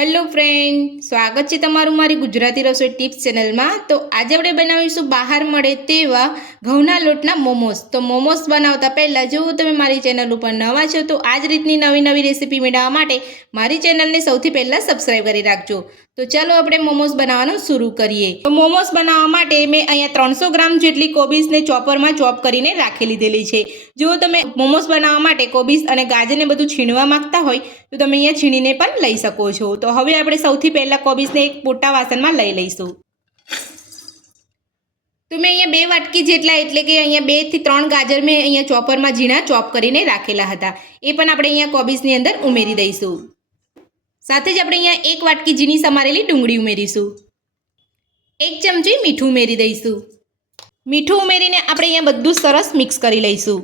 Hello friend, સ્વાગત છે તમારું મારી ગુજરાતી રસોઈ ટિપ્સ ચેનલમાં। તો આજે આપણે બનાવીશું બહાર મળે તેવા ઘઉંના લોટના મોમોસ। તો મોમોસ બનાવતા પહેલાં જો તમે મારી ચેનલ ઉપર નવા છો તો આ જ રીતની નવી રેસીપી મેળવવા માટે મારી ચેનલને સૌથી પહેલાં સબસ્ક્રાઈબ કરી રાખજો। તો ચાલો આપણે મોમોસ બનાવવાનું શરૂ કરીએ। તો મોમોસ બનાવવા માટે મેં અહીંયા 300 ગ્રામ જેટલી કોબીજને ચોપરમાં ચોપ કરીને રાખી લીધેલી છે। જો તમે મોમોસ બનાવવા માટે કોબીજ અને ગાજરને બધું છીણવા માંગતા હોય તો તમે અહીંયા છીણીને પણ લઈ શકો છો। તો હવે આપણે સૌથી પહેલાં કોબીજને એક મોટા વાસણમાં લઈ લઈશું। તો મેં અહીંયા 2 વાટકી જેટલા એટલે કે અહીંયા 2 થી 3 ગાજર મેં અહીંયા ચોપરમાં ઝીણા ચોપ કરીને રાખેલા હતા, એ પણ આપણે અહીંયા કોબીજની અંદર ઉમેરી દઈશું। સાથે જ આપણે અહીંયા 1 વાટકી ઝીણી સમારેલી ડુંગળી ઉમેરીશું। 1 ચમચી મીઠું ઉમેરી દઈશું। મીઠું ઉમેરીને આપણે અહીંયા બધું સરસ મિક્સ કરી લઈશું।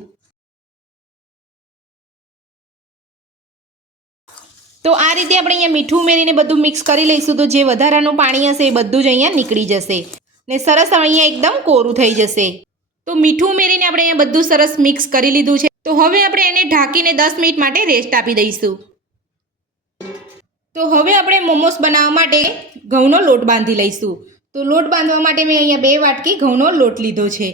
તો આ રીતે આપણે અહીંયા મીઠું ઉમેરીને બધું મિક્સ કરી લઈશું। તો જે વધારાનું પાણી હશે એ બધું જ અહીંયા નીકળી જશે ને સરસ અહીંયા એકદમ કોરું થઈ જશે। તો મીઠું ઉમેરીને આપણે અહીંયા બધું સરસ મિક્સ કરી લીધું છે। તો હવે આપણે એને ઢાંકીને 10 મિનિટ માટે રેસ્ટ આપી દઈશું। તો હવે આપણે મોમોસ બનાવવા માટે ઘઉંનો લોટ બાંધી લઈશું। તો લોટ બાંધવા માટે મેં અહીંયા 2 વાટકી ઘઉંનો લોટ લીધો છે।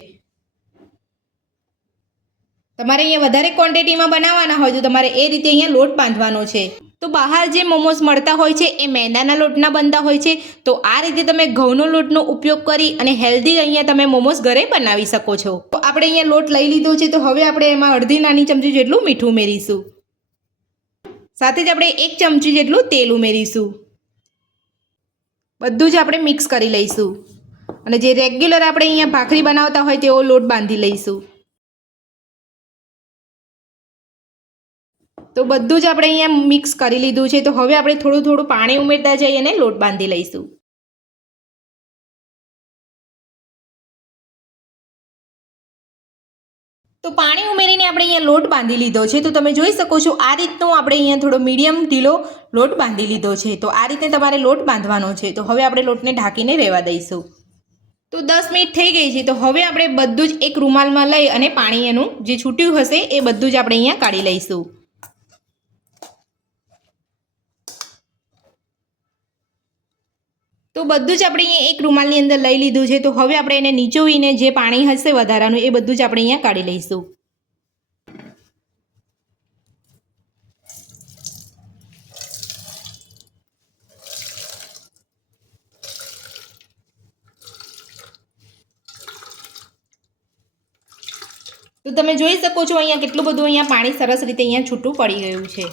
તમારે અહીંયા વધારે ક્વોન્ટિટીમાં બનાવવાના હોય તો તમારે એ રીતે અહીંયા લોટ બાંધવાનો છે। તો બહાર જે મોમોસ મળતા હોય છે એ મેદાના લોટના બનતા હોય છે। તો આ રીતે તમે ઘઉંનો લોટનો ઉપયોગ કરી અને હેલ્ધી અહીંયા તમે મોમોસ ઘરે બનાવી શકો છો। તો આપણે અહીંયા લોટ લઈ લીધો છે। તો હવે આપણે એમાં અડધી નાની ચમચી જેટલું મીઠું ઉમેરીશું। સાથે જ આપણે 1 ચમચી જેટલું તેલ ઉમેરીશું। બધું જ આપણે મિક્સ કરી લઈશું અને જે રેગ્યુલર આપણે અહીંયા ભાખરી બનાવતા હોય તેવો લોટ બાંધી લઈશું। તો બધું જ આપણે અહીંયા મિક્સ કરી લીધું છે। તો હવે આપણે થોડું પાણી ઉમેરતા જઈએ અને લોટ બાંધી લઈશું। તો પાણી ઉમેરીને આપણે અહીંયા લોટ બાંધી લીધો છે। તો તમે જોઈ શકો છો આ રીતનો આપણે અહીંયા થોડો મીડિયમ ઢીલો લોટ બાંધી લીધો છે। તો આ રીતે તમારે લોટ બાંધવાનો છે। તો હવે આપણે લોટને ઢાંકીને રહેવા દઈશું। તો 10 મિનિટ થઈ ગઈ છે। તો હવે આપણે બધું જ એક રૂમાલમાં લઈ અને પાણી એનું જે છૂટ્યું હશે એ બધું જ આપણે અહીંયા કાઢી લઈશું। તો બધું જ આપણે અહીંયા એક રૂમાલની અંદર લઈ લીધું છે। તો હવે આપણે એને નીચોવીને જે પાણી હશે વધારાનું એ બધું જ આપણે અહીંયા કાઢી લઈશું। તો તમે જોઈ શકો છો અહીંયા કેટલું બધું અહીંયા પાણી સરસ રીતે અહીંયા છૂટું પડી ગયું છે।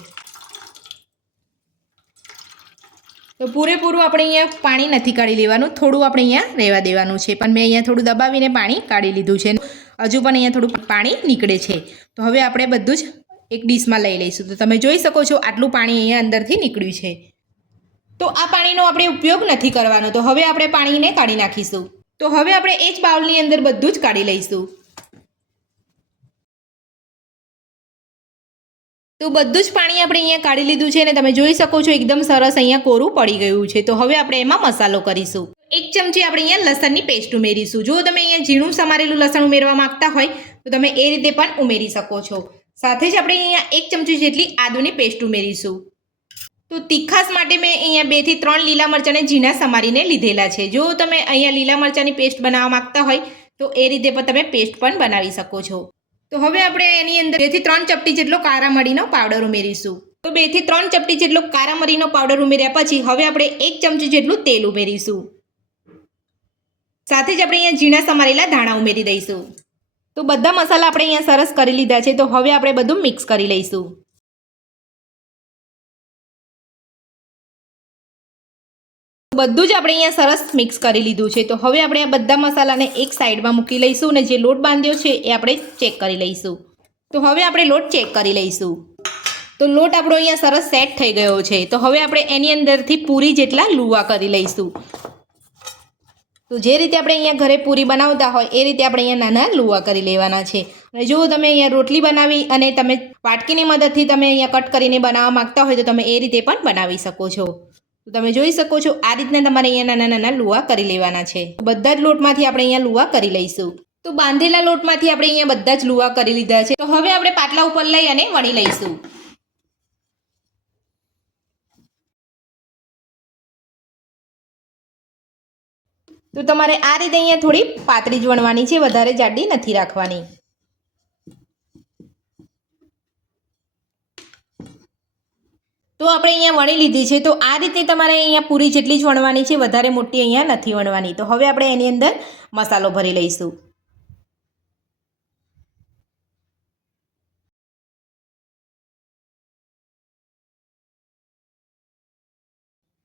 તો પૂરેપૂરું આપણે અહીંયા પાણી નથી કાઢી લેવાનું, થોડું આપણે અહીંયા રહેવા દેવાનું છે। પણ મેં અહીંયા થોડું દબાવીને પાણી કાઢી લીધું છે, હજુ પણ અહીંયા થોડું પાણી નીકળે છે। તો હવે આપણે બધું જ એક ડીશમાં લઈ લઈશું। તો તમે જોઈ શકો છો આટલું પાણી અહીંયા અંદરથી નીકળ્યું છે। તો આ પાણીનો આપણે ઉપયોગ નથી કરવાનો। તો હવે આપણે પાણીને કાઢી નાખીશું। તો હવે આપણે એ જ બાઉલની અંદર બધું જ કાઢી લઈશું। તો બધું જ પાણી આપણે અહીંયા કાઢી લીધું છે અને તમે જોઈ શકો છો એકદમ સરસ અહીંયા કોરું પડી ગયું છે। તો હવે આપણે એમાં મસાલો કરીશું। 1 ચમચી આપણે અહીંયા લસણની પેસ્ટ ઉમેરીશું। જો તમે અહીંયા ઝીણું સમારેલું લસણ ઉમેરવા માંગતા હોય તો તમે એ રીતે પણ ઉમેરી શકો છો। સાથે જ આપણે અહીંયા 1 ચમચી જેટલી આદુની પેસ્ટ ઉમેરીશું। તો તીખાસ માટે મેં અહીંયા 2 થી 3 લીલા મરચાંને ઝીણા સમારીને લીધેલા છે। જો તમે અહીંયા લીલા મરચાંની પેસ્ટ બનાવવા માંગતા હોય તો એ રીતે પણ તમે પેસ્ટ પણ બનાવી શકો છો। તો હવે આપણે એની અંદર 2 થી 3 ચપટી જેટલો કાળા મરીનો પાવડર ઉમેરીશું। તો 2 થી 3 ચપટી જેટલો કાળા મરીનો પાવડર ઉમેર્યા પછી હવે આપણે 1 ચમચી જેટલું તેલ ઉમેરીશું। સાથે જ આપણે અહીંયા ઝીણા સમારેલા ધાણા ઉમેરી દઈશું। તો બધા મસાલા આપણે અહીંયા સરસ કરી લીધા છે। તો હવે આપણે બધું મિક્સ કરી લઈશું। બધું જ આપણે અહીંયા સરસ મિક્સ કરી લીધું છે। તો હવે આપણે આ બધા મસાલાને એક સાઈડમાં મૂકી લઈશું અને જે લોટ બાંધ્યો છે એ આપણે ચેક કરી લઈશું। તો હવે આપણે લોટ ચેક કરી લઈશું। તો લોટ આપણો અહીંયા સરસ સેટ થઈ ગયો છે। તો હવે આપણે એની અંદરથી પૂરી જેટલા લુવા કરી લઈશું। તો જે રીતે આપણે અહીંયા ઘરે પૂરી બનાવતા હોય એ રીતે આપણે અહીંયા નાના લુવા કરી લેવાના છે। અને જો તમે અહીંયા રોટલી બનાવી અને તમે વાટકીની મદદથી તમે અહીંયા કટ કરીને બનાવવા માંગતા હોય તો તમે એ રીતે પણ બનાવી શકો છો। તો તમે જોઈ શકો છો આ રીતના તમારે અહીંયા નાના લુવા કરી લેવાના છે। બધા જ લોટમાંથી આપણે અહીંયા લુવા કરી લઈશું। તો બાંધેલા લોટમાંથી આપણે અહીંયા બધા જ લુવા કરી લીધા છે। તો હવે આપણે પાટલા ઉપર લઈ અને વણી લઈશું। તો તમારે આ રીતે અહીંયા થોડી પાતળી જ વણવાની છે, વધારે જાડી નથી રાખવાની. તો આપણે અહીંયા વણી લીધી છે. તો આ રીતે તમારે અહીંયા પૂરી જેટલી જ વણવાની છે, વધારે મોટી અહીંયા નથી વણવાની. તો હવે આપણે એની અંદર મસાલો ભરી લઈશું.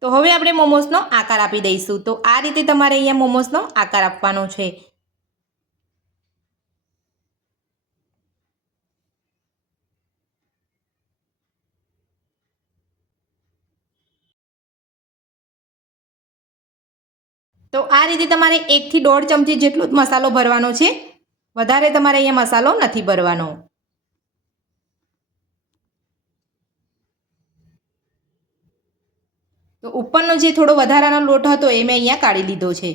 તો હવે આપણે મોમોસનો આકાર આપી દઈશું. તો આ રીતે તમારે અહીંયા મોમોસનો આકાર આપવાનો છે. તો આ રીતે તમારે 1 થી 1.5 ચમચી જેટલો જ મસાલો ભરવાનો છે, વધારે તમારે અહીંયા મસાલો નથી ભરવાનો. તો ઉપરનો જે થોડો વધારાનો લોટ હતો એ મેં અહીંયા કાઢી લીધો છે.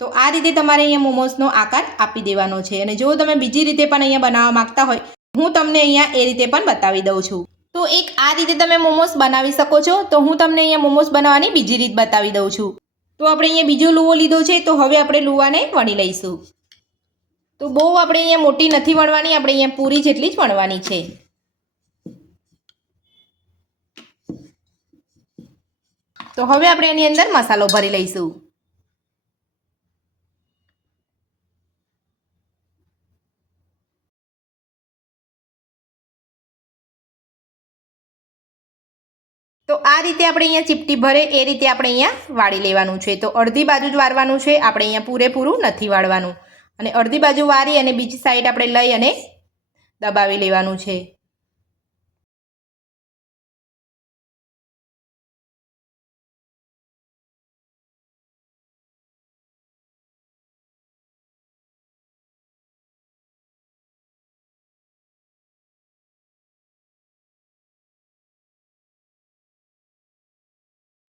તો આ રીતે તમારે અહીંયા મોમોસનો આકાર આપી દેવાનો છે. અને જો તમે બીજી રીતે પણ અહીંયા બનાવવા માંગતા હોય, હું તમને અહીંયા એ રીતે પણ બતાવી દઉં છું. તો એક આ રીતે તમે મોમોસ બનાવી શકો છો. તો હું તમને અહીંયા મોમોસ બનાવવાની બીજી રીત બતાવી દઉં છું. તો આપણે અહીંયા બીજો લુવો લીધો છે. તો હવે આપણે લુવાને વણી લઈશું. તો બહુ આપણે અહીંયા મોટી નથી વણવાની, આપણે અહીંયા પૂરી જેટલી જ વણવાની છે. તો હવે આપણે એની અંદર મસાલો ભરી લઈશું. તો આ રીતે આપણે અહીંયા ચીપટી ભરે એ રીતે આપણે અહીંયા વાળી લેવાનું છે. તો અડધી બાજુ જ વાળવાનું છે, આપણે અહીંયા પૂરેપૂરું નથી વાળવાનું. અને અડધી બાજુ વાળી અને બીજી સાઈડ આપણે લઈ અને દબાવી લેવાનું છે.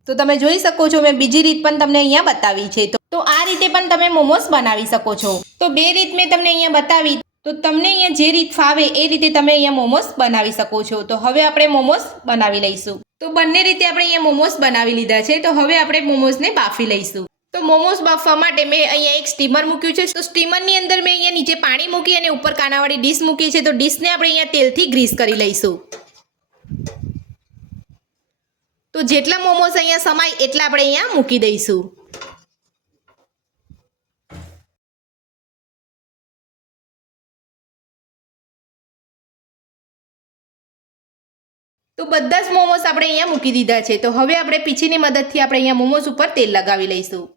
તો તમે જોઈ શકો છો, મેં બીજી રીત પણ તમને અહીંયા બતાવી છે. તો આ રીતે પણ તમે મોમોસ બનાવી શકો છો. તો બે રીત મેં તમને અહીંયા બતાવી. તો તમને અહીંયા જે રીત ફાવે એ રીતે તમે અહીંયા મોમોસ બનાવી શકો છો. તો હવે આપણે મોમોસ બનાવી લઈશું. તો બંને રીતે આપણે અહીંયા મોમોસ બનાવી લીધા છે. તો હવે આપણે મોમોસને બાફી લઈશું. તો મોમોસ બાફવા માટે મેં અહીંયા એક સ્ટીમર મૂક્યું છે. તો સ્ટીમરની અંદર મેં અહીંયા નીચે પાણી મૂકી અને ઉપર કાનાવાળી ડીશ મૂકી છે. તો ડીશને આપણે અહીંયા તેલથી ગ્રીસ કરી લઈશું. તો જેટલા મોમોસ અહીંયા સમાય એટલા આપણે અહીંયા મૂકી દઈશું. તો બધા જ મોમોસ આપણે અહીંયા મૂકી દીધા છે. તો હવે આપણે પીછીની મદદથી આપણે અહીંયા મોમોસ ઉપર તેલ લગાવી લઈશું.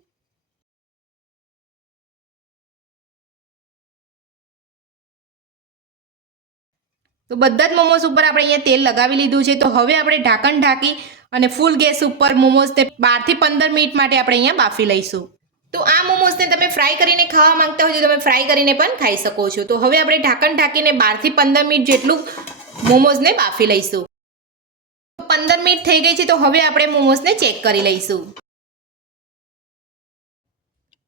તો બધા જ મોમોસ ઉપર આપણે અહીંયા તેલ લગાવી લીધું છે. તો હવે આપણે ઢાંકણ ઢાંકી અને ફૂલ ગેસ ઉપર મોમોસને 12 થી 15 મિનિટ માટે આપણે અહીંયા બાફી લઈશું. તો આ મોમોસને તમે ફ્રાય કરીને ખાવા માંગતા હોય તો તમે ફ્રાય કરીને પણ ખાઈ શકો છો. તો હવે આપણે ઢાંકણ ઢાંકીને 12 થી 15 મિનિટ જેટલું મોમોસને બાફી લઈશું. 15 મિનિટ થઈ ગઈ છે. તો હવે આપણે મોમોસને ચેક કરી લઈશું.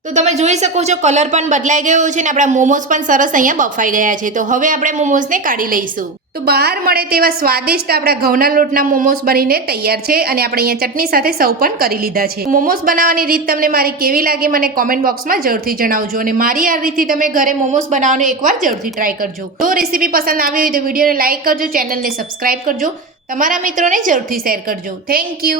તો તમે જોઈ શકો છો કલર પણ બદલાઈ ગયો છે ને આપણા મોમોસ પણ સરસ અહીંયા બફાઈ ગયા છે. તો હવે આપણે મોમોસને કાઢી લઈશું. તો બહાર મળે તેવા સ્વાદિષ્ટ આપણા ઘઉંના લોટના મોમોસ બનીને તૈયાર છે અને આપણે અહીંયા ચટણી સાથે સર્વ પણ કરી લીધા છે. મોમોસ બનાવવાની રીત તમને મારી કેવી લાગી મને કોમેન્ટ બોક્સમાં જરૂરથી જણાવજો અને મારી આ રીતથી તમે ઘરે મોમોસ બનાવવાનું એકવાર જરૂરથી ટ્રાય કરજો. તો રેસીપી પસંદ આવી હોય તો વિડીયોને લાઇક કરજો, ચેનલને સબસ્ક્રાઇબ કરજો, તમારા મિત્રોને જરૂરથી શેર કરજો. Thank you.